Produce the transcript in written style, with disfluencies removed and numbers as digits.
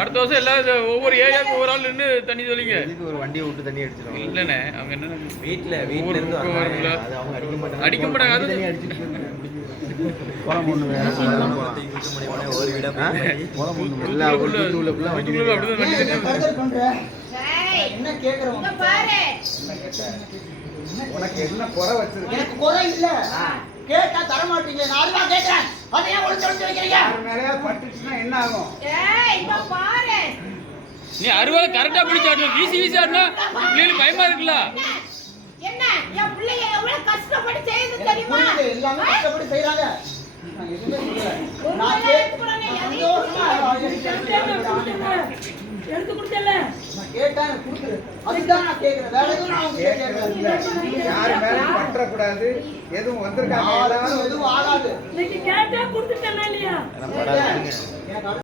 அடுத்த வருஷம் எல்லாரும் ஒவ்வொரு ஏரியாவுக்கு ஒவ்வொரு ஆள் நின்று தண்ணி சொல்லிங்க. ஒரு வண்டியை விட்டு தண்ணி அடிச்சிடும். இல்லைண்ணே அவங்க என்ன வீட்டில் இருந்து அடிக்க மாட்டாங்க. அது உனக்கு என்ன குறை வச்சிருக்கு? எனக்கு குறை இல்ல. கேட்டா தர மாட்டீங்க. நான் அதுவா கேக்குறேன். அத ஏன் ஒளிச்சு வைக்கிறீங்க? மேலே பட்டுச்சுனா என்ன ஆகும்? ஏய் இங்க பாரு. நீ அறுவால கரெக்ட்டா பிடிச்சாடணும். வீசி ஆடுனா பிள்ளைகளுக்கு பயமா இருக்குல்ல. என்ன? என் பிள்ளைங்க எவ்வளவு கஷ்டப்பட்டு செய்யுது தெரியுமா? எல்லாமே கஷ்டப்பட்டு செய்றாங்க. நான் எதுவுமே சொல்லல. நான் கேக்குறேன். சந்தோஷமா எடுத்து கொடுத்தல. நான் கேட்டானே குடுக்குற. அதுதான் நான் கேக்குறேன். வேற எதுவும் நான் கேக்குறேன். யார் மேல பற்ற கூடாது. எதுவும் வந்திருக்காங்க. எதுவும் ஆகாது. நீங்க கேட்டா கொடுத்துட்டேனா இல்லையா? எனக்கு